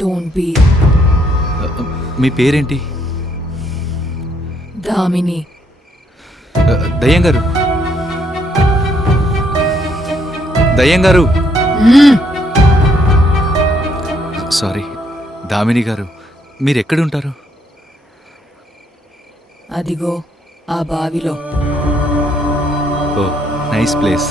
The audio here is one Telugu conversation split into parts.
Don't be. మీ పేరేంటి? దామిని. దయ్యం గారు, దయ్యం గారు. సారీ దామిని గారు, మీరు ఎక్కడ ఉంటారు? అదిగో ఆ బావిలో. ఓ నైస్ ప్లేస్.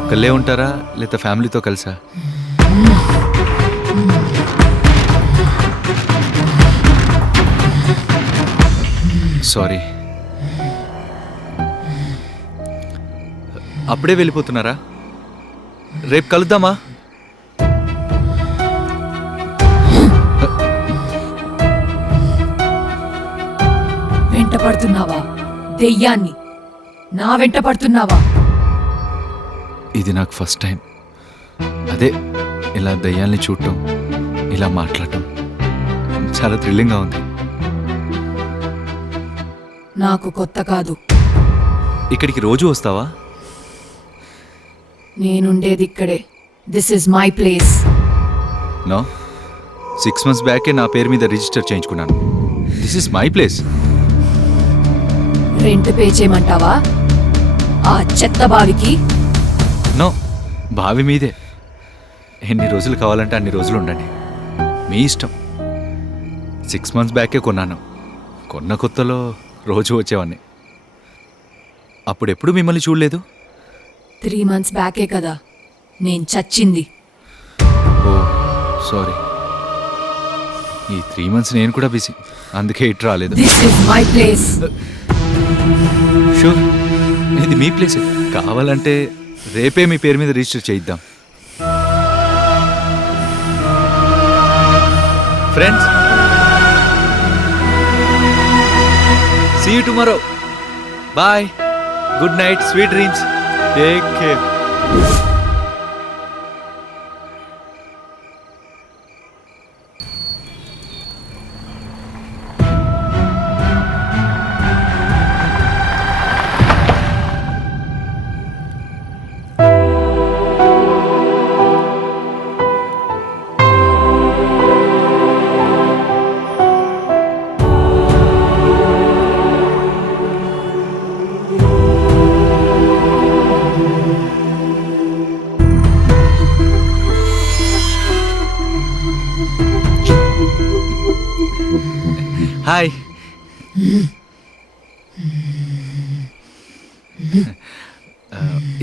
ఒక్కళ్ళే ఉంటారా లేదా ఫ్యామిలీతో కలిసా? సారీ. అప్పుడే వెళ్ళిపోతున్నారా? రేపు కలుద్దామా? వెంట పడుతున్నావా దెయ్యాన్ని? నా వెంట పడుతున్నావా? ఇది నాకు ఫస్ట్ టైం. అదే ఇలా దయ్యాల్ని చూడటం, ఇలా మాట్లాడటం చాలా థ్రిల్లింగ్గా ఉంది. నాకు కొత్త కాదు. ఇక్కడికి రోజు వస్తావా? నేనుండేది ఇక్కడే. This is my place. No, 6 months బ్యాకే నా పేరు మీద రిజిస్టర్ చేయించుకున్నాను. This is my place. Rent pay చేయమంటావా ఆ చెత్త బావికి? నో, బావి మీదే. ఎన్ని రోజులు కావాలంటే అన్ని రోజులు ఉండండి, మీ ఇష్టం. 6 months బ్యాకే కొన్నాను. కొన్న కొత్తలో రోజు వచ్చేవాడిని. అప్పుడెప్పుడు మిమ్మల్ని చూడలేదు. 3 months బ్యాకే కదా నేను చచ్చింది. Oh sorry. ఈ 3 months నేను కూడా బిజీ, అందుకే ఇటు రాలేదు. This is my place. Sure, ఇది మీ ప్లేస్. కావాలంటే రేపే మీ పేరు మీద రిజిస్టర్ చేయిద్దాం. Friends, see you tomorrow. Bye, good night, sweet dreams, take care. Hi.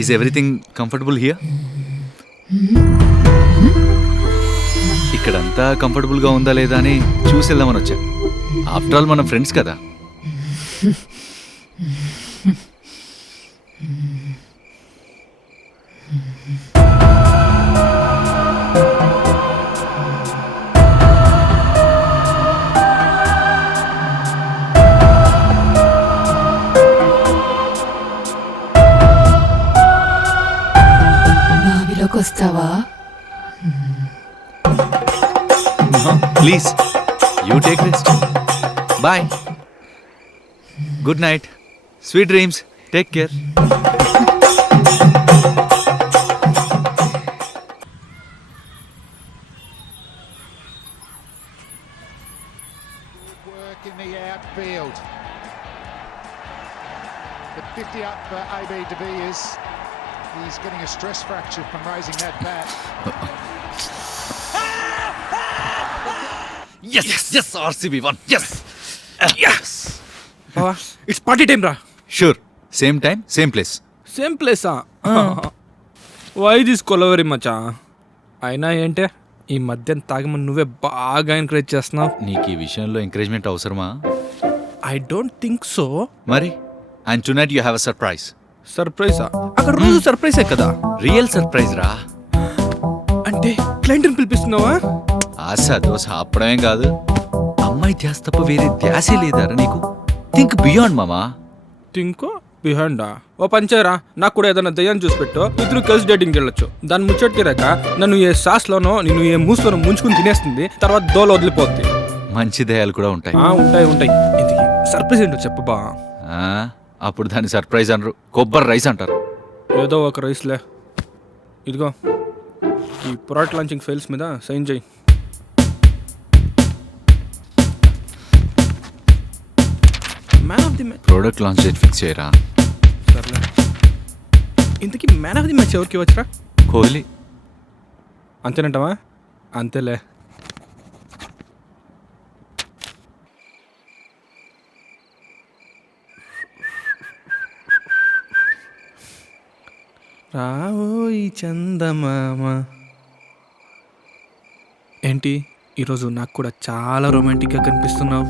Is everything comfortable here? ఇక్కడంతా కంఫర్టబుల్గా ఉందా లేదా అని చూసి వెళ్దామని వచ్చా. ఆఫ్టర్ ఆల్ మన ఫ్రెండ్స్ కదా. బావిలోకి వస్తావా? Please, you take rest. Bye, good night, sweet dreams, take care. Work in the outfield. The 50 up for AB de Villiers. He's getting a stress fracture from raising that bat. Yes, RCB won. Yes. బావా, ఇట్స్ పార్టీ టైం రా. Sure, same time, same place. Same ప్లేసా? వై దిస్ కొలవరి మచా? అయినా ఏంటే ఈ మధ్య తాగమని నువ్వే బాగా ఎంకరేజ్ చేస్తున్నావు. నీకు ఈ విషయంలో ఎంకరేజ్మెంట్ అవసరమా? I don't think so. మరి and tonight you have a surprise. సర్ప్రైజా? అక్కడ రోజు సర్ప్రైజే కదా. రియల్ సర్ప్రైజ్ రా. అంటే క్లయింట్ని పిలిపిస్తున్నావా? ఆశ దోశ అప్పుడేం కాదు. అమ్మాయి ధ్యాస తప్ప వేరే ధ్యాసే లేదారా నీకు? థింక్ బియాండ్ మామా. థింక్ బిహైండా? ఓ పంచేరా, నాకు కూడా ఏదైనా దయ్యాన్ని చూసి పెట్టు, ఇద్దరు కలిసి డేటింగ్కి వెళ్ళొచ్చు. దాన్ని ముచ్చట తీరాక నన్ను ఏ సాస్లోనో నిన్ను ఏ మూసులోనో ముంచుకుని తినేస్తుంది, తర్వాత దోలు వదిలిపోద్ది. మంచి దయాలు కూడా ఉంటాయి. ఉంటాయి. ఇంతకీ సర్ప్రైజ్ ఏంటో చెప్పబా. అప్పుడు దాన్ని సర్ప్రైజ్ అనరు, కొబ్బరి రైస్ అంటారు. ఏదో ఒక రైస్లే. ఇదిగో ఈ ప్రొడక్ట్ లాంచింగ్ ఫైల్స్ మీద సైన్ చేయి. Man of the match product launch date fix చేయరా. సర్లే. ఇంతకీ మ్యాన్ ఆఫ్ ది మ్యాచ్ ఎవరికి వచ్చరా? కోహ్లీ. అంతేనంటావా? అంతేలే. రావోయి చందమామ. ఏంటి ఈరోజు నాకు కూడా చాలా రొమాంటిక్గా కనిపిస్తున్నావు.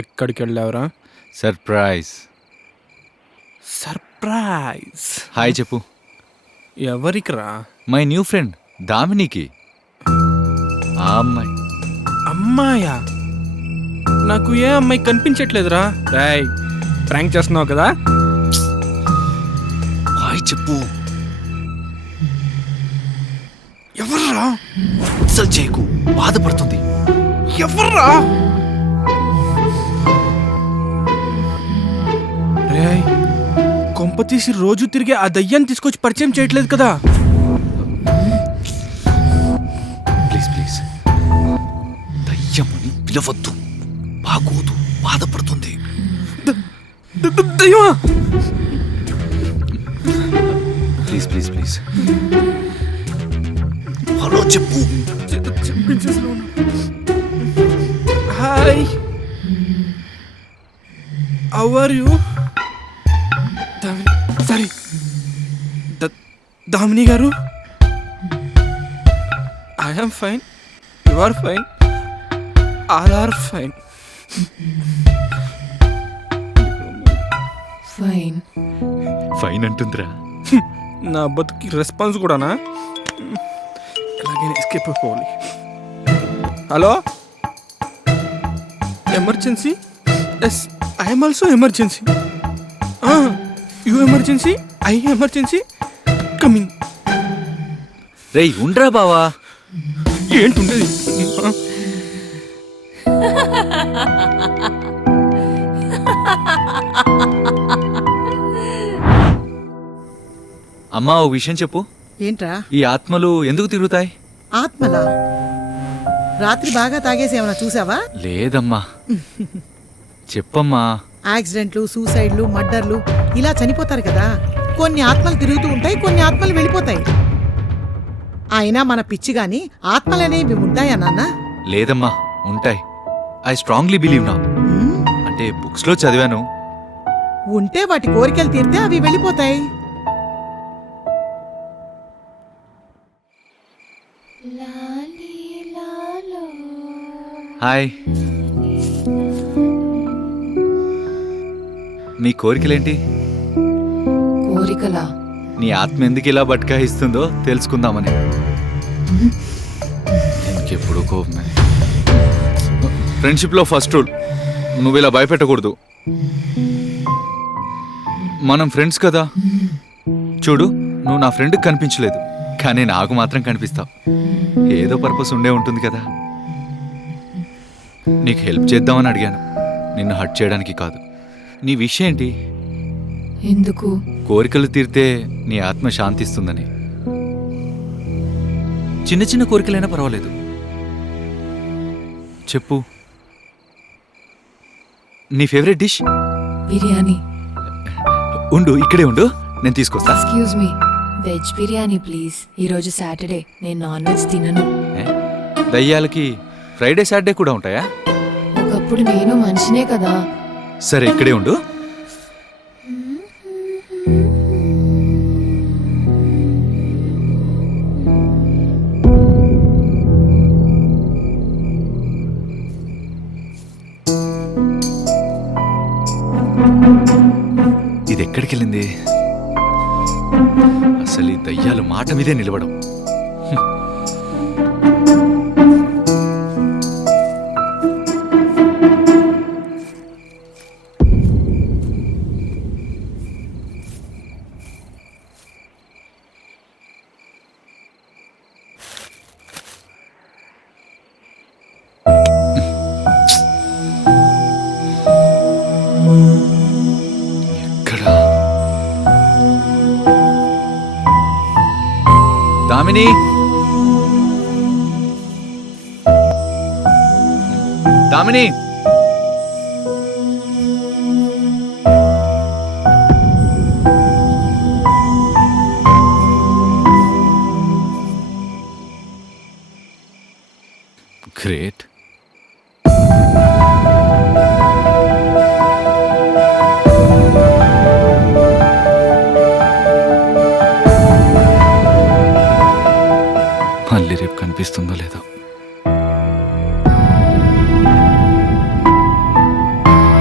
ఎక్కడికి వెళ్ళావురా? సర్ప్రైజ్. సర్ప్రైజ్. హాయ్ చెప్పు. ఎవరికిరా? మై న్యూ ఫ్రెండ్ దామినికి. ఆ అమ్మాయి. అమ్మాయా? నాకు ఏ అమ్మాయి కనిపించట్లేదురా. రాయ్ ప్రాంక్ చేస్తున్నావు కదా? హాయ్ చెప్పు. ఎవర్రా? అసలు చేయకు, బాధపడుతుంది. ఎవర్రా? రేయ్ కొంప తీసి రోజు తిరిగే ఆ దయ్యాన్ని తీసుకొచ్చి పరిచయం చేయట్లేదు కదా? ప్లీజ్ ప్లీజ్, దయ్యమని పిలవద్దు, బాగోదు, బాధపడుతుంది. దయ్యమా? ప్లీజ్ ప్లీజ్ ప్లీజ్, హలో చెప్పు. Hi, how are you? Sorry, Damini గారు. I am fine, you are fine, all are fine. Fine. Fine అంటుందిరా. నా బతుకి రెస్పాన్స్ కూడానా? ఎలాగైనా ఎస్కేప్ అయిపోవాలి. Hello, emergency? Yes, I'm also emergency. You emergency, I emergency, coming. రేయ్ ఉండ్రా బావా. ఏంటుండేది? అమ్మా ఓ విషయం చెప్పు. ఏంట్రా? ఈ ఆత్మలు ఎందుకు తిరుగుతాయి? ఆత్మలా? రాత్రి బాగా తాగేసి ఏమైనా చూసావా? లేదమ్మా, చెప్పమ్మా. యాక్సిడెంట్లు, సూసైడ్లు, మర్డర్లు ఇలా చనిపోతారు కదా. కొన్ని ఆత్మలు తిరుగుతూ ఉంటాయి, కొన్ని ఆత్మలు వెళ్ళిపోతాయి. అయినా మన పిచ్చి గాని ఆత్మలనేవి ఉంటాయా నాన్న? లేదమ్మా, ఉంటాయి. ఐ స్ట్రాంగ్లీ బిలీవ్ నా. అంటే బుక్స్ లో చదివాను. ఉంటే వాటి కోరికలు తీరితే అవి వెళ్ళిపోతాయి. హాయ్, నీ కోరికలేంటి? కోరికలా? నీ ఆత్మ ఎందుకు ఇలా బట్కాయిస్తుందో తెలుసుకుందామని. ఇంకెప్పుడు కోపమే. ఫ్రెండ్షిప్లో ఫస్ట్ రూల్, నువ్వు ఇలా భయపెట్టకూడదు. మనం ఫ్రెండ్స్ కదా. చూడు, నువ్వు నా ఫ్రెండ్కి కనిపించలేదు, కానీ నాకు మాత్రం కనిపిస్తావు. ఏదో పర్పస్ ఉండే ఉంటుంది కదా. నీకు హెల్ప్ చేద్దామని అడిగాను, నిన్ను హర్ట్ చేయడానికి కాదు. నీ విషయం ఏంటి? ఎందుకు? కోరికలు తీరితే నీ ఆత్మ శాంతిస్తుందని. చిన్న చిన్న కోరికలైనా పర్వాలేదు, చెప్పు. నీ ఫేవరెట్ డిష్? బిర్యానీ. ఉండు, ఇక్కడే ఉండు, నేను తీసుకొస్తా. Excuse me, veg biryani please. ఈరోజు సాటర్డే, నేను నాన్ వెజ్ తినను. దయ్యాలకి ఫ్రైడే సాటర్డే కూడా ఉంటాయా? ఒకప్పుడు నేను మనిషినే కదా. సరే, ఇక్కడే ఉండు. ఇది ఎక్కడికి వెళ్ళింది? అసలు ఈ దయ్యాలు మాట మీదే నిలబడం. దామిని, కామిని గ్రేట్. మళ్ళీ రేపు కనిపిస్తుందో లేదో.